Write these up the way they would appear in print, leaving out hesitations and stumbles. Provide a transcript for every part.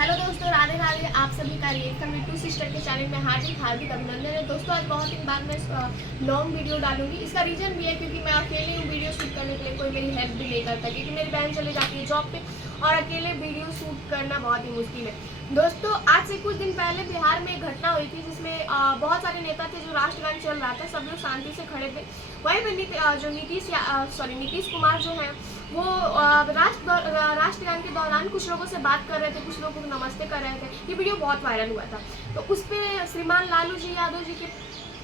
Hello दोस्तों, राधे राधे। आप सभी का रिएक्शन में टू सिस्टर के चैनल में हार्दिक अभिनंदन है। दोस्तों आज बहुत दिन बाद मैं लॉन्ग वीडियो डालूंगी। इसका रीज़न भी है क्योंकि मैं अकेले हूँ वीडियो शूट करने के लिए, कोई मेरी हेल्प भी नहीं करता क्योंकि मेरी बहन चली जाती है जॉब पे और अकेले वीडियो शूट करना बहुत ही मुश्किल है। दोस्तों आज से कुछ दिन पहले बिहार में एक घटना हुई थी जिसमें बहुत सारे नेता थे जो राष्ट्रगान चल रहा था, सब लोग शांति से खड़े थे। वहीं पर जो नीतीश कुमार जो है वो राष्ट्रगान के दौरान कुछ लोगों से बात कर रहे थे, कुछ लोगों को नमस्ते कर रहे थे। ये वीडियो बहुत वायरल हुआ था। तो उस पर श्रीमान लालू जी यादव जी के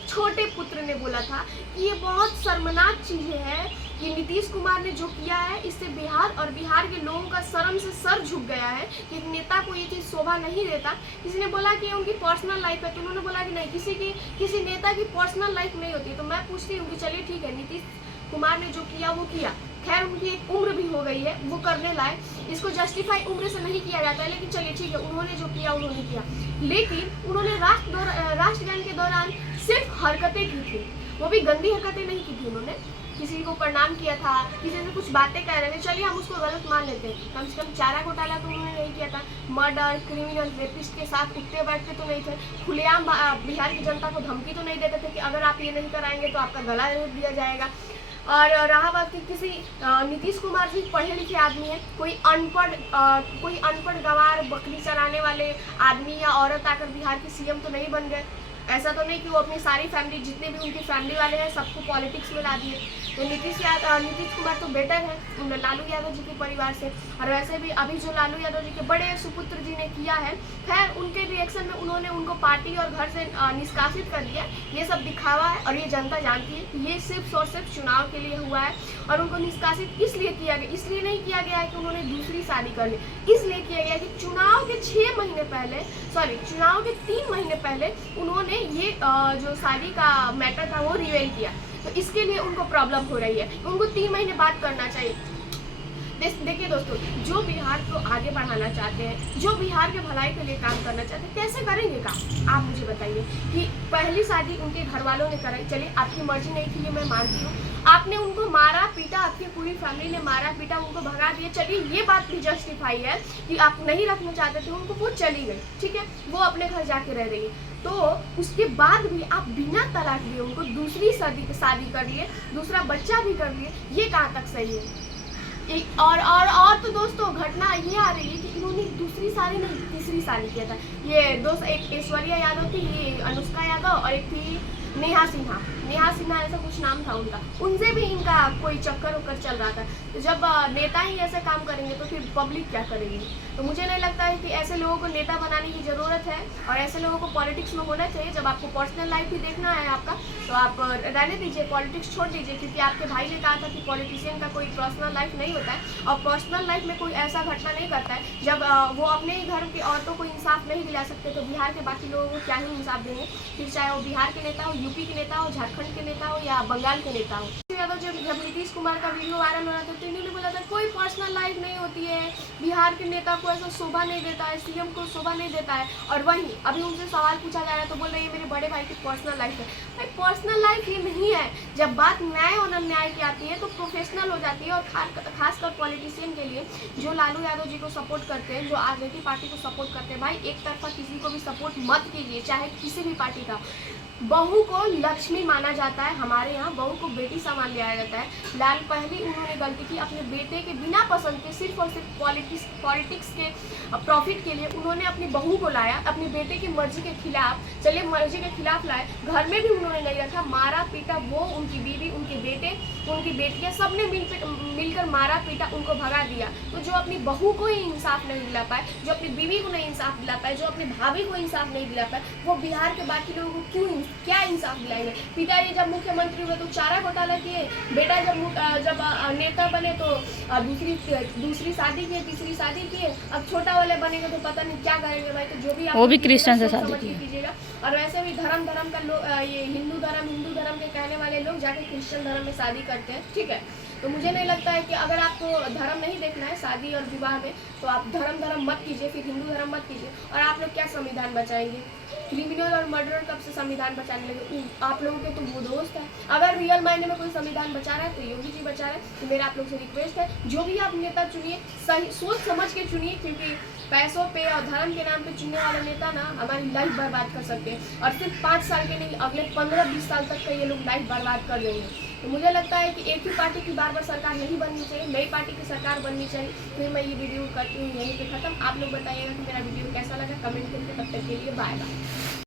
छोटे पुत्र ने बोला था कि ये बहुत शर्मनाक चीज़ें है कि नीतीश कुमार ने जो किया है इससे बिहार और बिहार के लोगों का शर्म से सर झुक गया है कि एक नेता को ये चीज़ शोभा नहीं देता। किसी ने बोला कि उनकी पर्सनल लाइफ है, तो उन्होंने बोला कि नहीं, किसी नेता की पर्सनल लाइफ नहीं होती। तो मैं पूछती हूँ कि चलिए ठीक है, नीतीश कुमार ने जो किया वो किया, खैर उनकी एक उम्र भी हो गई है, वो करने लायक, इसको जस्टिफाई उम्र से नहीं किया जाता है। लेकिन चलिए ठीक है, उन्होंने जो किया उन्होंने किया, लेकिन उन्होंने राष्ट्रगान के दौरान सिर्फ हरकतें की थी, वो भी गंदी हरकतें नहीं की थी। उन्होंने किसी को प्रणाम किया था, किसी से कुछ बातें कह रहे थे, चलिए हम उसको गलत मान लेते हैं। कम से कम चारा घोटाला तो उन्होंने नहीं किया था, मर्डर क्रिमिनल रेपिस्ट के साथ उठते बैठते तो नहीं थे, खुलेआम बिहार की जनता को धमकी तो नहीं देते थे कि अगर आप ये नहीं कराएंगे तो आपका गला रोक दिया जाएगा। और रहा बात कि किसी नीतीश कुमार जी पढ़े लिखे आदमी है, कोई अनपढ़ गवार बकरी चराने वाले आदमी या औरत आकर बिहार की सीएम तो नहीं बन गए। ऐसा तो नहीं कि वो अपनी सारी फैमिली, जितने भी उनकी फैमिली वाले हैं, सबको पॉलिटिक्स में ला दिए। तो नीतीश कुमार तो बेटर है लालू यादव जी के परिवार से। और वैसे भी अभी जो लालू यादव जी के बड़े सुपुत्र जी ने किया है, खैर उनके रिएक्शन में उन्होंने उनको पार्टी और घर से निष्कासित कर दिया। ये सब दिखावा है और ये जनता जानती है कि ये सिर्फ और सिर्फ चुनाव के लिए हुआ है। और उनको निष्कासित इसलिए किया गया, इसलिए नहीं किया गया है कि उन्होंने दूसरी शादी कर ली, इसलिए किया गया कि चुनाव के 3 महीने पहले उन्होंने ये जो शादी का मैटर था वो रिवील किया। तो इसके लिए उनको प्रॉब्लम हो रही है, उनको 3 महीने बाद करना चाहिए। देखिए दोस्तों, जो बिहार को आगे बढ़ाना चाहते हैं, जो बिहार के भलाई के लिए काम करना चाहते हैं, कैसे करेंगे काम? आप मुझे बताइए कि पहली शादी उनके घर वालों ने कराई, चलिए आपकी मर्जी नहीं थी, ये मैं मानती हूँ। आपने उनको मारा पीटा, आपकी पूरी फैमिली ने मारा पीटा, उनको भगा दिया, चलिए ये बात भी जस्टिफाई है कि आप नहीं रखना चाहते थे उनको, वो चली गई, ठीक है, वो अपने घर जाके रह रही है। तो उसके बाद भी आप बिना तलाक दिए उनको दूसरी शादी कर लिए, दूसरा बच्चा भी कर लिए, ये कहाँ तक सही है? और तो दोस्तों घटना ये आ रही है कि इन्होंने दूसरी शादी नहीं, तीसरी शादी किया था। ये एक ऐश्वर्या यादव थी, ये अनुष्का यादव, और एक थी नेहा सिन्हा ऐसा कुछ नाम था उनका। उनसे भी इनका कोई चक्कर वक्कर चल रहा था। तो जब नेता ही ऐसे काम करेंगे तो फिर पब्लिक क्या करेगी? तो मुझे नहीं लगता है कि ऐसे लोगों को नेता बनाने की ज़रूरत है और ऐसे लोगों को पॉलिटिक्स में होना चाहिए। जब आपको पर्सनल लाइफ भी देखना है आपका, तो आप रहने दीजिए, पॉलिटिक्स छोड़ दीजिए, क्योंकि आपके भाई ने कहा था कि पॉलिटिशियन का कोई पर्सनल लाइफ नहीं होता है और पर्सनल लाइफ में कोई ऐसा घटना नहीं करता है। जब वो अपने ही घर की औरतों को इंसाफ नहीं दिला सकते तो बिहार के बाकी लोगों को क्या ही इंसाफ देंगे? फिर चाहे वो बिहार के नेता हो, यूपी के नेता हो, झारखंड के नेता हो या बंगाल के नेता हो। यादव जब नीतीश कुमार का वीडियो वायरल हो रहा था तो इन्होंने बोला था कोई पर्सनल लाइफ नहीं होती है, बिहार के नेता को ऐसा शोभा नहीं देता है, सीएम को शोभा नहीं देता है। और वहीं अभी उनसे सवाल पूछा जा रहा है तो बोल रही है मेरे बड़े भाई की पर्सनल लाइफ है। भाई पर्सनल लाइफ ये नहीं है। जब बात न्याय और अन्याय की आती है तो प्रोफेशनल हो जाती है। और खासकर पॉलिटिशियन के लिए जो लालू यादव जी को सपोर्ट करते हैं, जो आरजेडी पार्टी को सपोर्ट करते हैं, भाई एक तरफा किसी को भी सपोर्ट मत कीजिए, चाहे किसी भी पार्टी का। बहू को लक्ष्मी माना जाता है, हमारे यहाँ बहू को बेटी सामान लिया जाता है। लाल पहली उन्होंने गलती की, अपने बेटे के बिना पसंद के, सिर्फ और सिर्फ पॉलिटिक्स के प्रॉफिट के लिए उन्होंने अपनी बहू को लाया, अपने बेटे की मर्जी के खिलाफ, चलिए मर्जी के खिलाफ लाए, घर में भी उन्होंने नहीं रखा, मारा पीटा, वो उनकी बीवी, उनके बेटे, उनकी बेटियाँ, सबने मिलकर मारा पीटा, उनको भगा दिया। तो जो अपनी बहू को ही इंसाफ नहीं दिला पाए, जो अपनी बीवी को नहीं इंसाफ दिला पाए, जो अपनी भाभी को इंसाफ नहीं दिला पाए, वो बिहार के बाकी लोगों को क्या इंसाफ दिलाएंगे? पिताजी जब मुख्यमंत्री हुए तो चारा घोटाला किए, बेटा जब नेता बने तो दूसरी शादी किए, तीसरी शादी किए, अब छोटा वाले बनेंगे तो पता नहीं क्या करेंगे। भाई तो जो भी वो भी क्रिश्चियन से शादी कीजिएगा। और वैसे भी धर्म का लोग, ये हिंदू धर्म के कहने वाले लोग जाके क्रिश्चियन धर्म में शादी करते हैं, ठीक है। तो मुझे नहीं लगता है कि अगर आपको धर्म नहीं देखना है शादी और विवाह में तो आप धर्म मत कीजिए, फिर हिंदू धर्म मत कीजिए। और आप लोग क्या संविधान बचाएंगे? क्रिमिनल और मर्डर कब से संविधान बचाने लगे? आप लोगों के तो वो दोस्त है। अगर रियल मायने में कोई संविधान बचा रहा है तो योगी जी बचा रहे हैं। तो मेरा आप लोग से रिक्वेस्ट है, जो भी आप नेता चुनिए सही सोच समझ के चुनिए, क्योंकि पैसों पे और धर्म के नाम पे चुनने वाले नेता ना हमारी लाइफ बर्बाद कर सकते हैं, और सिर्फ 5 साल के नहीं, अगले 15-20 साल तक का ये लोग लाइफ बर्बाद कर देंगे। तो मुझे लगता है कि एक ही पार्टी की बार बार सरकार नहीं बननी चाहिए, नई पार्टी की सरकार बननी चाहिए। फिर मैं ये वीडियो करती हूँ यहीं पे ख़त्म। आप लोग बताइएगा कि मेरा वीडियो कैसा लगा, कमेंट करके। तब तक के लिए बाय बाय।